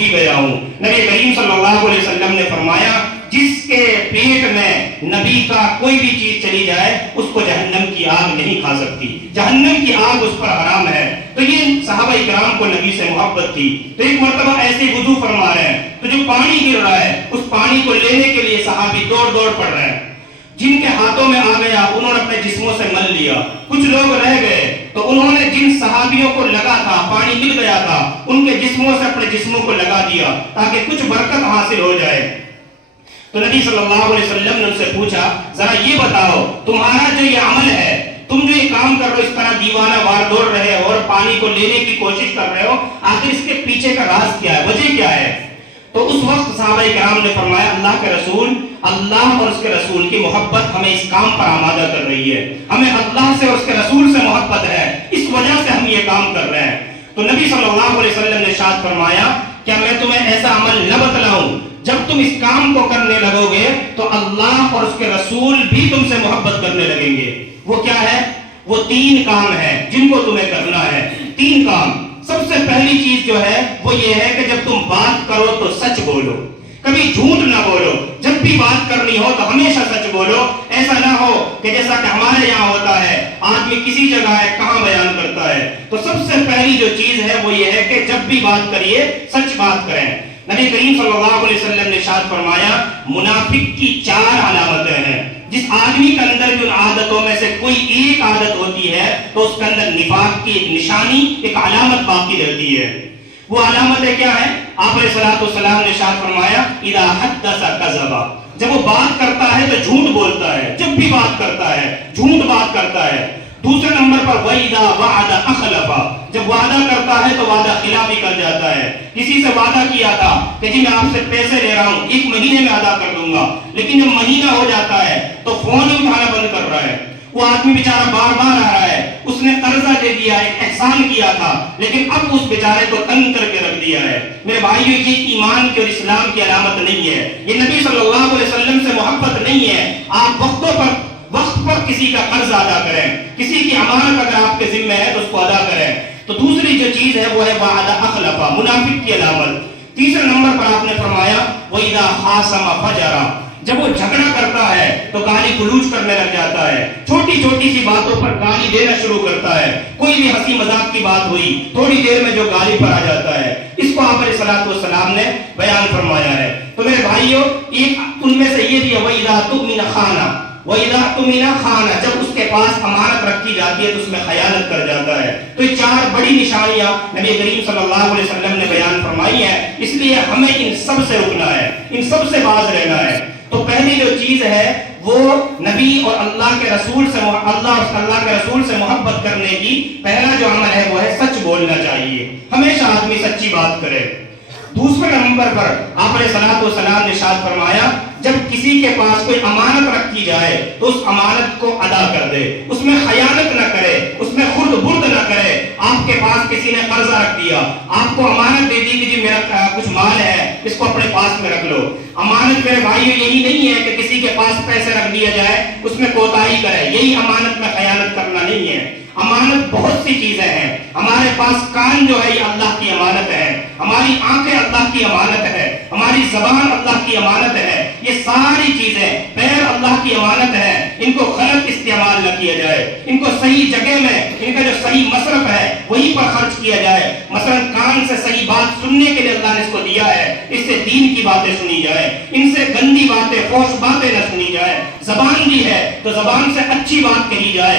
P गया हूँ। नबी करीम सल्लल्लाहु अलैहि वसल्लम ने फरमाया, जिसके पेट में नबी का कोई भी चीज चली जाए उसको जहन्नम की आग नहीं खा सकती, जहन्नम की आग उस पर हराम है। तो ये सहाबा इकराम को नबी से मोहब्बत थी। तो एक मर्तबा ऐसे वुजू फरमा रहे हैं, तो जो पानी गिर रहा है उस पानी को लेने के लिए सहाबी दौड़ दौड़ पड़ रहे हैं। जिनके हाथों में आ गया उन्होंने अपने जिस्मों से मल लिया, कुछ लोग रह गए तो उन्होंने जिन सहाबियों को लगा था, पानी मिल गया था, उनके जिस्मों से अपने जिस्मों को लगा दिया ताकि कुछ बरकत हासिल हो जाए। तो नबी सल्लल्लाहु अलैहि वसल्लम ने उनसे पूछा, जरा ये बताओ तुम्हारा जो ये अमल है, तुम जो ये काम कर रहे हो, इस तरह दीवाना वार दौड़ रहे हो और पानी को लेने की कोशिश कर रहे हो, आखिर इसके पीछे का राज क्या है, वजह क्या है? तो उस वक्त सहाबा इकराम ने फरमाया, अल्लाह के रसूल, अल्लाह और उसके रसूल की मोहब्बत हमें इस काम पर आमादा कर रही है, हमें अल्लाह से और उसके रसूल से मोहब्बत है, इस वजह से हम ये काम कर रहे हैं। तो नबी सल्लल्लाहु अलैहि वसल्लम ने इरशाद फरमाया, क्या मैं तुम्हें ऐसा अमल न बतलाऊं, जब तुम इस काम को करने लगोगे तो अल्लाह और उसके रसूल भी तुमसे मोहब्बत करने लगेंगे। वो क्या है? वो 3 काम है जिनको तुम्हें करना है। 3 काम। सबसे पहली चीज जो है वो ये है कि जब तुम बात करो तो सच बोलो, कभी झूठ ना बोलो। जब भी बात करनी हो तो हमेशा सच बोलो। ऐसा ना हो कि जैसा कि हमारे यहाँ होता है, आदमी किसी जगह है कहाँ बयान करता है। तो सबसे पहली जो चीज है वो ये है कि जब भी बात करिए सच बात करें। नबी करीम सल्लल्लाहु अलैहि वसल्लम ने इरशाद फरमाया, मुनाफिक की 4 अलामतें हैं। जिस आदमी के अंदर भी उन आदतों में से कोई एक आदत होती है तो उसके अंदर निफाक की एक निशानी, एक अलामत बाकी रहती है। वो अलामतें क्या है? आप अलैहिस्सलातु वस्सलाम ने इरशाद फरमाया, इदा हद्दसा कज़बा, जब वो बात करता है तो झूठ बोलता है, जब भी बात करता है झूठ बात करता है। दूसरे नंबर पर वइदा वअदा अखलफा, जब वादा करता है तो वादा खिलाफी कर जाता है। किसी से वादा किया था कि जी मैं आपसे पैसे ले रहा हूँ, 1 महीने में अदा कर दूंगा, लेकिन जब महीना हो जाता है तो फोन ही उठाना बंद कर रहा है। वो आदमी बेचारा बार बार आ रहा है, उसने कर्जा दे दिया, एक एहसान किया था, लेकिन अब उस बेचारे को तंग करके रख दिया है। मेरे भाइयों, ये ईमान की और इस्लाम की अलामत नहीं है, ये नबी सल्लल्लाहु अलैहि वसल्लम से मोहब्बत नहीं है। आप वक्त पर किसी का कर्ज अदा करें, किसी की अमानत अगर आपके जिम्मे है तो उसको अदा करें। तो दूसरी जो चीज है वो है वादा अखलफा, मुनाफिक की अलामत। तीसरे नंबर पर आपने फरमाया वइदा खासमा फजरा, जब वो झगड़ा करता है तो गाली गलौज करने लग जाता है, छोटी छोटी सी बातों पर गाली देना शुरू करता है। कोई भी हंसी मजाक की बात हुई, थोड़ी देर में जो गाली पर आ जाता है, इसको आप अलैहिस्सलातु वस्सलाम ने बयान फरमाया है। तो मेरे भाइयों, एक उनमें से ये भी है वइदा तुमिना खाना, वइदा तुमिना खाना, जब उसके पास अमानत रखी जाती है तो उसमें खयानत कर जाता है। तो ये 4 बड़ी निशानियां नबी करीम सल्लल्लाहु अलैहि वसल्लम ने बयान फरमाई है, इसलिए हमें इन सब से रुकना है, इन सब से बाज रहना है। तो पहली जो चीज है वो नबी और अल्लाह के रसूल से मोहब्बत करने की पहला जो अमल है वो है सच बोलना चाहिए, हमेशा आदमी सच्ची बात करे। दूसरे नंबर पर आप अलैहिस्सलातु वस्सलाम ने इरशाद फरमाया, जब किसी के पास कोई अमानत रखी जाए तो उस अमानत को अदा कर दे, उसमें खयानत न करे, उसमें खुर्द बुर्द न करे। आपके पास किसी ने कर्जा रख दिया, आपको अमानत दे दी कि जी मेरा कुछ माल है, इसको अपने पास में रख लो। अमानत मेरे भाइयों यही नहीं है कि किसी के पास पैसे रख दिया जाए उसमें कोताही करे, यही अमानत में खयानत करना नहीं है। अमानत बहुत सी चीजें हैं। हमारे पास कान जो है ये अल्लाह की अमानत है, हमारी आंखें अल्लाह की अमानत है, हमारी जबान अल्लाह की अमानत है, ये सारी चीजें, पैर अल्लाह की अमानत है। इनको गलत इस्तेमाल न किया जाए, इनको सही जगह में, इनका जो सही मसरफ है वहीं पर खर्च किया जाए। मसलन कान से सही बात सुनने के लिए अल्लाह ने इसको दिया है, इससे दीन की बातें सुनी जाए, इनसे गंदी बातें, फौश बातें न सुनी जाए। जबान भी है तो जबान से अच्छी बात कही जाए।